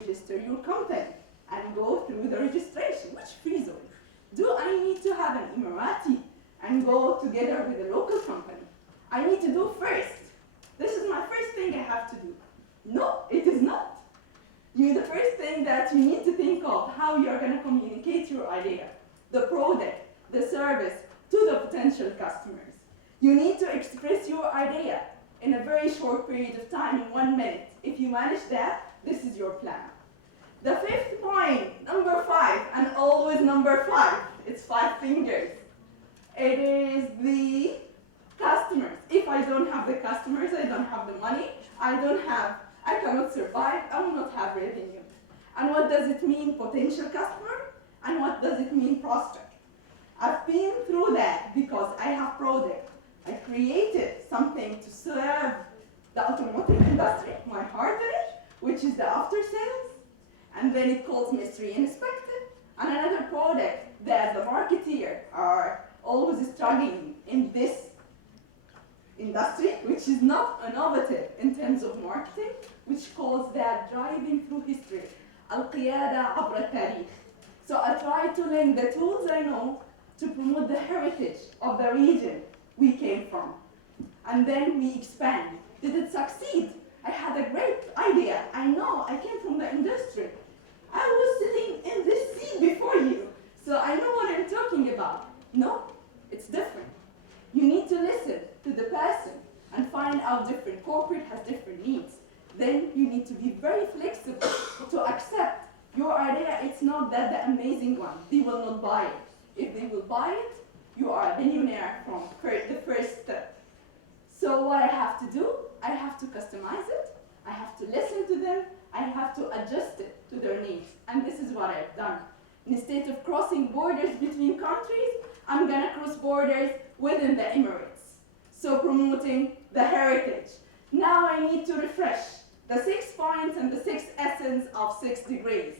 register your company and go through the registration, which free zone. Do I need to have an Emirati and go together with a local company? I need to do first. This is my first thing I have to do. No, it is not. The first thing that you need to think of how you are going to communicate your idea, the product, the service to the potential customers. You need to express your idea in a very short period of time, in 1 minute. If you manage that, this is your plan. The fifth point, number 5, and always number 5, it's 5 fingers. It is the customers. If I don't have the customers, I don't have the money, I cannot survive, I will not have revenue. And what does it mean, potential customer? And what does it mean, prospect? I've been through that because I have product. I created something to serve the automotive industry, my heritage, which is the after sales, and then it calls mystery inspected, and another product that the marketeer are always struggling in this industry, which is not innovative in terms of marketing, which calls that driving through history, al-qiyada abra tarikh. So I try to link the tools I know to promote the heritage of the region we came from. And then we expand. Did it succeed? I had a great idea. I know, I came from the industry. I was sitting in this seat before you, so I know what I'm talking about. No, it's different. You need to listen to the person and find out different. Corporate has different needs. Then you need to be very flexible to accept your idea. It's not that the amazing one. They will not buy it. If they will buy it, you are a millionaire from the first step. So what I have to do, I have to customize it. I have to listen to them. I have to adjust it to their needs. And this is what I've done. Instead of crossing borders between countries, I'm going to cross borders within the Emirates. So promoting the heritage. Now I need to refresh the 6 points and the 6 essence of 6 degrees.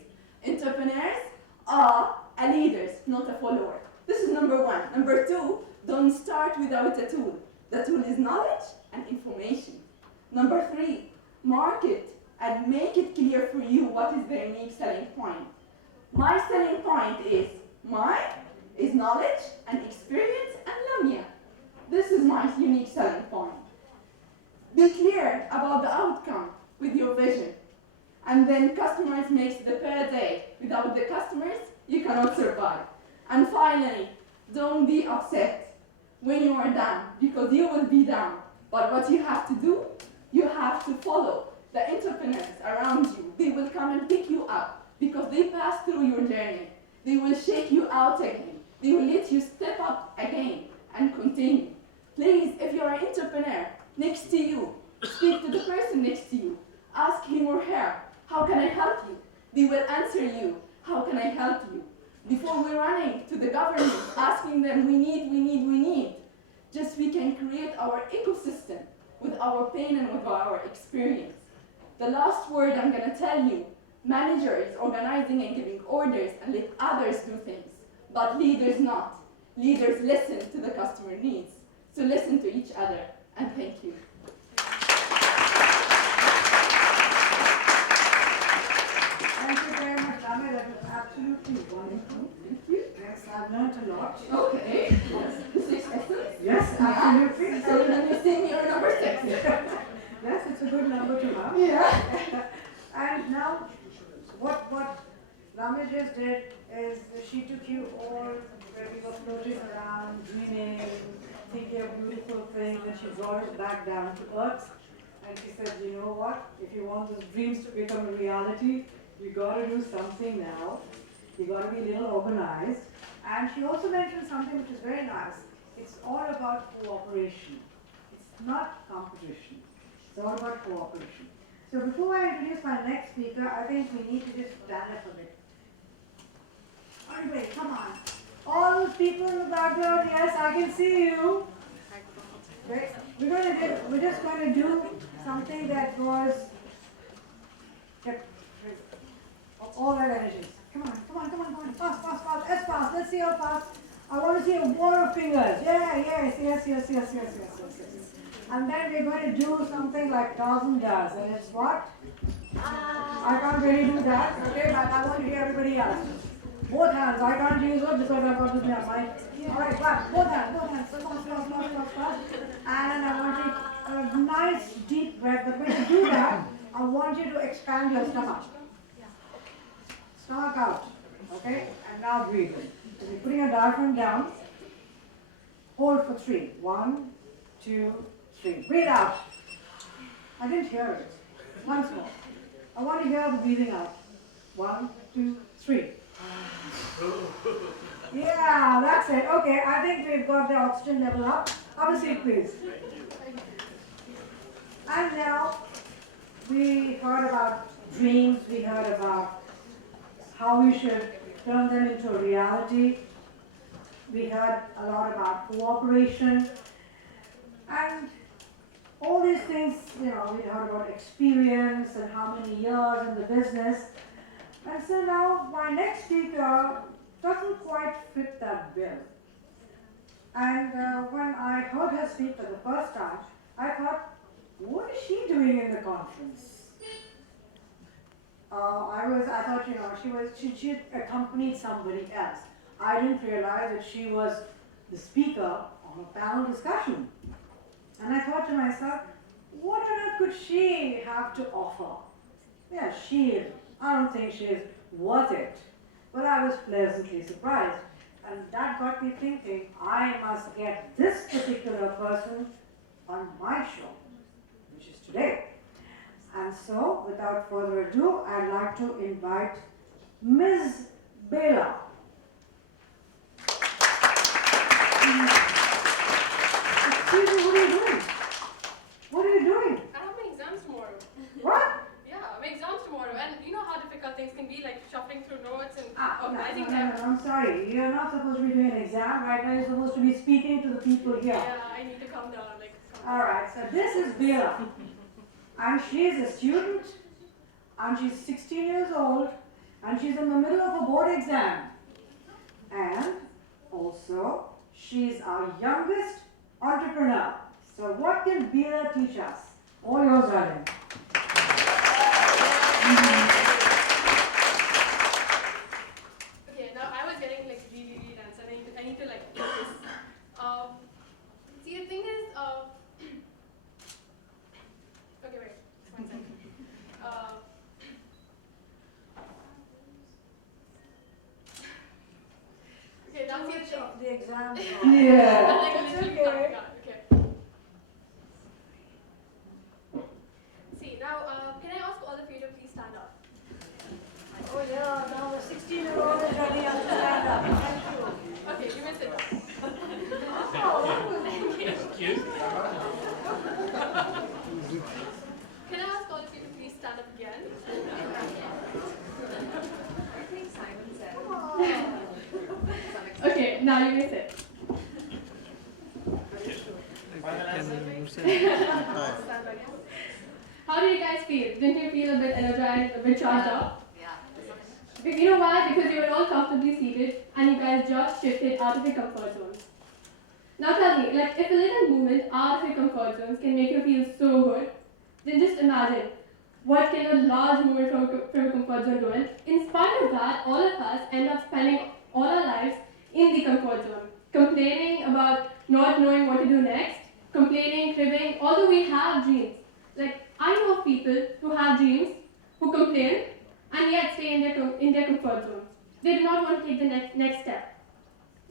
Entrepreneurs are a leaders, not a follower. This is number 1. Number 2, don't start without a tool. The tool is knowledge and information. Number 3, market and make it clear for you what is the unique selling point. My selling point is knowledge and experience and lamia. This is my unique selling point. Be clear about the outcome with your vision. And then customers makes the per day. Without the customers, you cannot survive. And finally, don't be upset when you are down, because you will be down. But what you have to do, you have to follow the entrepreneurs around you. They will come and pick you up because they pass through your journey. They will shake you out again. They will let you step up again and continue. Please, if you're an entrepreneur, next to you, speak to the person next to you. Ask him or her, how can I help you? They will answer you, how can I help you? Before we're running to the government, asking them, we need. Just we can create our ecosystem with our pain and with our experience. The last word I'm going to tell you, managers organizing and giving orders and let others do things, but leaders not. Leaders listen to the customer needs. So listen to each other, and thank you. Thank you very much, Rami. That was absolutely wonderful. Thank you. Yes, I've learned a lot. Okay. The 6 essence? Yes, absolutely. So then you see me on number 6. Yes, it's a good number to have. Yeah. And now, what Rami just did is she took you all where we were floating around, dreaming, thinking of beautiful things, and she brought it back down to earth. And she said, you know what? If you want those dreams to become a reality, you got to do something now. You got to be a little organized. And she also mentioned something which is very nice. It's all about cooperation. It's not competition. It's all about cooperation. So before I introduce my next speaker, I think we need to just stand up a bit. Andre, come on. All those people in the background, yes, I can see you. Okay. We're just going to do something that was all our energies. Come on. Fast. As fast. Let's see how fast. I want to see a war of fingers. Yes. And then we're going to do something like Tarzan does. And it's what? I can't really do that, okay, but I want to hear everybody else. Both hands, I can't use it because I've got this near my. Alright, clap, both hands, stop. And I want you a nice deep breath, but when you do that, I want you to expand your stomach. Stomach out, okay, and now breathe in. So you're putting your diaphragm down, hold for 3. 1, 2, 3. Breathe out. I didn't hear it. Once more. I want to hear the breathing out. 1, 2, 3. Yeah, that's it. Okay, I think we've got the oxygen level up. Have a seat, please. And now, we heard about dreams, we heard about how we should turn them into a reality. We heard a lot about cooperation. And all these things, we heard about experience and how many years in the business. And so now my next speaker doesn't quite fit that bill. And when I heard her speak for the first time, I thought, what is she doing in the conference? I thought, she accompanied somebody else. I didn't realize that she was the speaker on a panel discussion. And I thought to myself, what on earth could she have to offer? Yeah, I don't think she is worth it. But I was pleasantly surprised. And that got me thinking, I must get this particular person on my show, which is today. And so, without further ado, I'd like to invite Ms. Bela. Excuse me, what are you doing? What are you doing? I have my exams tomorrow. What? Yeah, my exams tomorrow. And you know how difficult things can be, like shuffling through notes and organizing No, them. I'm sorry. You're not supposed to be doing an exam right now. You're supposed to be speaking to the people here. Yeah, I need to calm down. Alright, so this is Bela. And she's a student, and she's 16 years old, and she's in the middle of a board exam. And also, she's our youngest entrepreneur. So what can Bela teach us? All yours, darling. Okay, now I was getting really tense, and I need to focus. See, the thing is, okay, wait, 1 second. Okay, that's the thing. The exam. Yeah. It's okay. Okay. See, now, can I ask all of you to please stand up? Oh yeah, now the 16-year-old is ready to stand up. Thank you. Okay, you may sit down. Cute. Can I ask all of you to please stand up again? I think Simon said. Okay, now you may sit. How do you guys feel? Didn't you feel a bit energized, a bit charged up? Yeah. You know why? Because you were all comfortably seated and you guys just shifted out of your comfort zones. Now tell me, if a little movement out of your comfort zones can make you feel so good, then just imagine what can a large movement from a comfort zone do. And in spite of that, all of us end up spending all our lives in the comfort zone, complaining about not knowing what to do next, complaining, cribbing, although we have dreams. I know of people who have dreams, who complain, and yet stay in their comfort zones. They do not want to take the next step.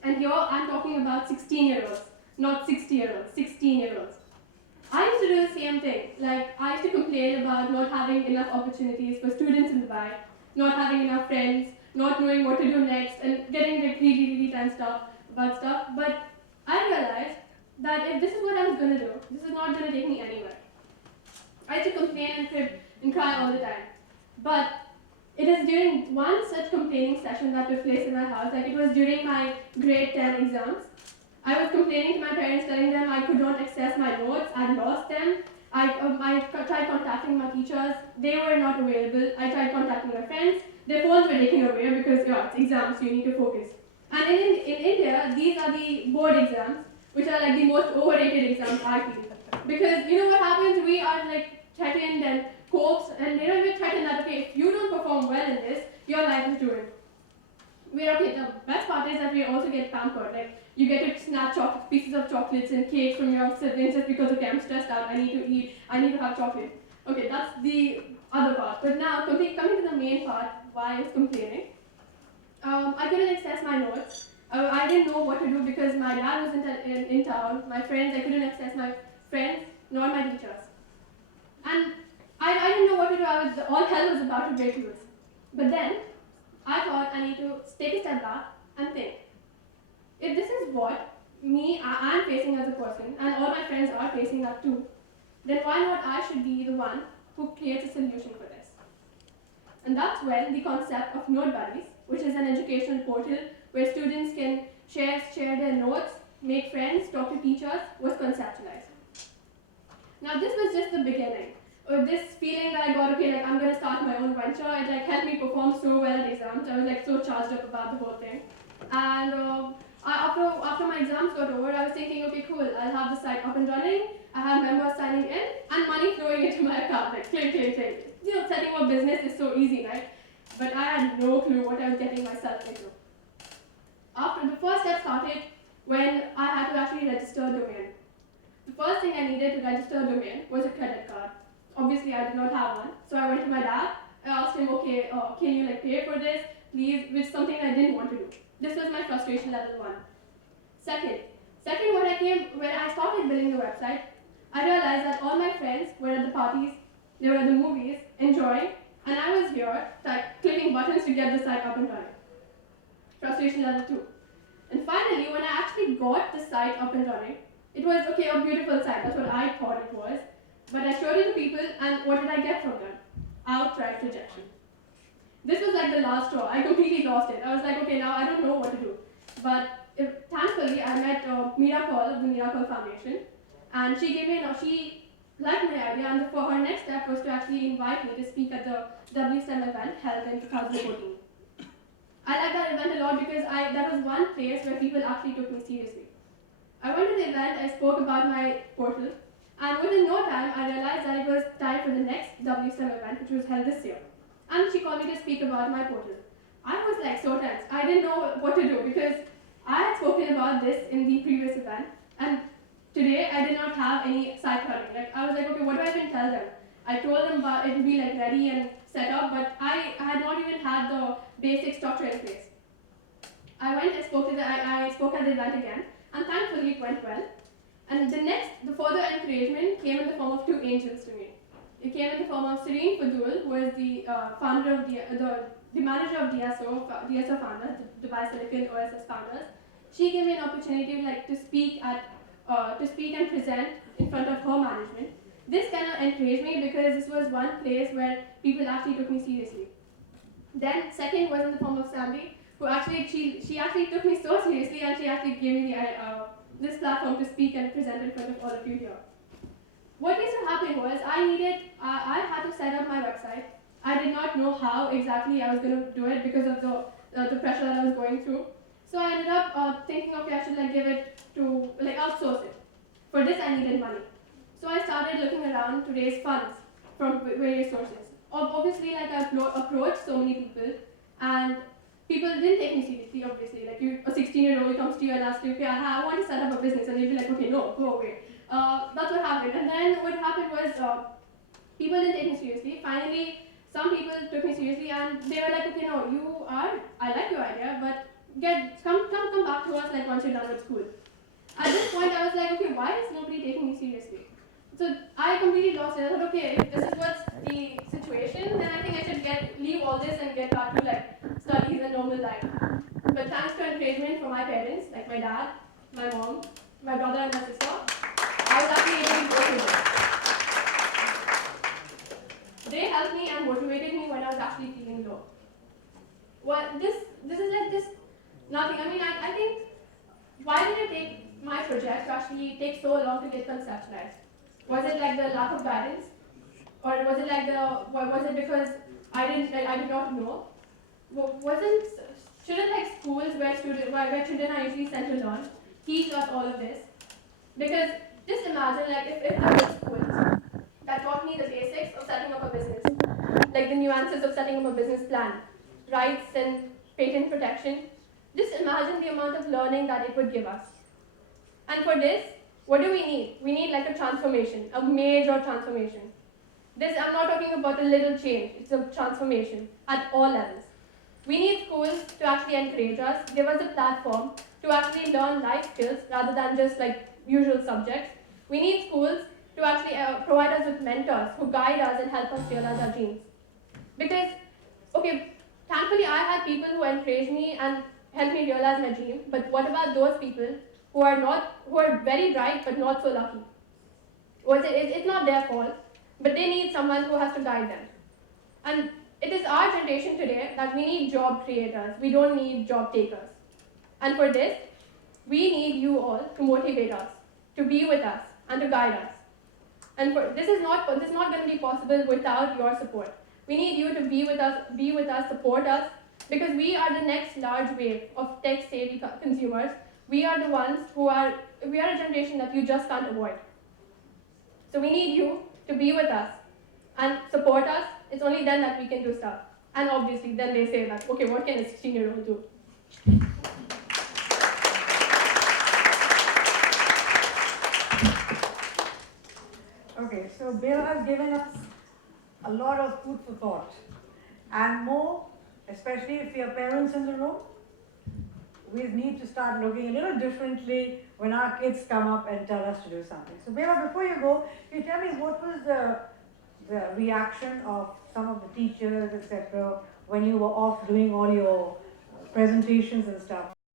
And here I'm talking about 16-year-olds, not 60-year-olds, 16-year-olds. I used to do the same thing. I used to complain about not having enough opportunities for students in Dubai, not having enough friends, not knowing what to do next, and getting really tensed up about stuff. But I realized that if this is what I was going to do, this is not going to take me anywhere. I used to complain and crib and cry all the time. But it is during one such complaining session that took place in my house, it was during my grade 10 exams. I was complaining to my parents, telling them I could not access my notes, I lost them. I tried contacting my teachers, they were not available. I tried contacting my friends, their phones were taken away because it's exams, so you need to focus. And in India, these are the board exams, which are the most overrated exams, I feel. Because you know what happens, we are threatened and coax and even threaten that, okay, if you don't perform well in this, your life is ruined. Okay, the best part is that we also get pampered. Like, you get to snatch pieces of chocolates and cakes from your siblings just because, okay, I'm stressed out, I need to eat, I need to have chocolate. Okay, that's the other part. But now, coming to the main part, why I was complaining. I couldn't access my notes. I didn't know what to do because my dad wasn't in town. My friends, I couldn't access my friends nor my teachers. And I didn't know what to do. All hell was about to break loose. But then, I thought I need to take a step back and think. If this is what I'm facing as a person, and all my friends are facing that too, then why not I should be the one who creates a solution for this? And that's when the concept of Note Buddies, which is an educational portal where students can share their notes, make friends, talk to teachers, was conceptualized. Now this was just the beginning. This feeling that I got, okay, like I'm going to start my own venture, it like helped me perform so well at exams. I was like so charged up about the whole thing. And after my exams got over, I was thinking, okay, cool, I'll have the site up and running, I have members signing in, and money flowing into my account, like clink, clink, clink. You know, setting up business is so easy, right? But I had no clue what I was getting myself into. After the first step started when I had to actually register a domain. The first thing I needed to register a domain was a credit card. Obviously, I did not have one, so I went to my dad. I asked him, okay, can you like pay for this, please, which is something I didn't want to do. This was my frustration level 1. Second, when I started building the website, I realized that all my friends were at the parties, they were at the movies, enjoying, and I was here, like clicking buttons to get the site up and running. Frustration level 2. And finally, when I actually got the site up and running, it was, okay, a beautiful site, that's what I thought it was. But I showed it to people, and what did I get from them? Outright rejection. This was like the last straw. I completely lost it. I was like, okay, now I don't know what to do. But thankfully, I met Meera Kaul of the Meera Kaul Foundation, and she liked my idea, and for her next step was to actually invite me to speak at the WSTEM event held in 2014. I liked that event a lot because that was one place where people actually took me seriously. I went to the event, I spoke about my portal, and within no time, I realized that it was time for the next WSTEM event, which was held this year. And she called me to speak about my portal. I was like so tense. I didn't know what to do because I had spoken about this in the previous event, and today I did not have any site running. Like I was like, okay, what do I even tell them? I told them about it would be like ready and set up, but I had not even had the basic structure in place. I went and I spoke at the event again, and thankfully it went well. And the further encouragement came in the form of 2 angels to me. It came in the form of Serene Fadul, who is the founder of the manager of DSO founders, the Dubai Silicon OSS founders. She gave me an opportunity to speak and present in front of her management. This kind of encouraged me because this was one place where people actually took me seriously. Then second was in the form of Sambi, who actually she actually took me so seriously, and she actually gave me this platform to speak and present in front of all of you here. What used to happen was I had to set up my website. I did not know how exactly I was going to do it because of the pressure that I was going through. So I ended up thinking, okay, I should give it to outsource it. For this, I needed money. So I started looking around to raise funds from various sources. Obviously, I approached so many people, and people didn't take me seriously, obviously. A 16-year-old comes to you and asks you, okay, I want to set up a business, and you'll be like, okay, no, go away. That's what happened. And then what happened was people didn't take me seriously. Finally, some people took me seriously, and they were like, okay, no, I like your idea, but come back to us once you're done with school. At this point, I was like, okay, why is nobody taking me seriously? So I completely lost it. I thought, okay, if this is what's the situation, then I think I should leave all this and get back to studies and normal life. But thanks to encouragement from my parents, my dad, my mom, my brother and my sister, I was actually able to go through this. They helped me and motivated me when I was actually feeling low. Well, this is nothing. I mean, I think, why did it take my project to actually take so long to get conceptualized? Was it the lack of guidance, or was it because I did not know? Shouldn't schools where children are usually sent to learn teach us all of this? Because just imagine if there were schools that taught me the basics basics of setting up a business, like the nuances of setting up a business plan, rights and patent protection. Just imagine the amount of learning that it would give us. And for this, what do we need? We need like a transformation, a major transformation. This, I'm not talking about a little change, it's a transformation at all levels. We need schools to actually encourage us, give us a platform to actually learn life skills rather than just like usual subjects. We need schools to actually provide us with mentors who guide us and help us realize our dreams. Because, okay, thankfully I had people who encouraged me and helped me realize my dream, but what about those people who are very bright but not so lucky? It's not their fault, but they need someone who has to guide them. And it is our generation today that we need job creators, we don't need job takers. And for this, we need you all to motivate us, to be with us, and to guide us. And this is not going to be possible without your support. We need you to be with us, support us, because we are the next large wave of tech-savvy consumers. We are the ones we are a generation that you just can't avoid. So we need you to be with us and support us. It's only then that we can do stuff. And obviously, then they say that, okay, what can a 16-year-old do? Okay, so Bill has given us a lot of food for thought, and more, especially if we are parents in the room, we need to start looking a little differently when our kids come up and tell us to do something. So Bela, before you go, can you tell me what was the reaction of some of the teachers, etc., when you were off doing all your presentations and stuff?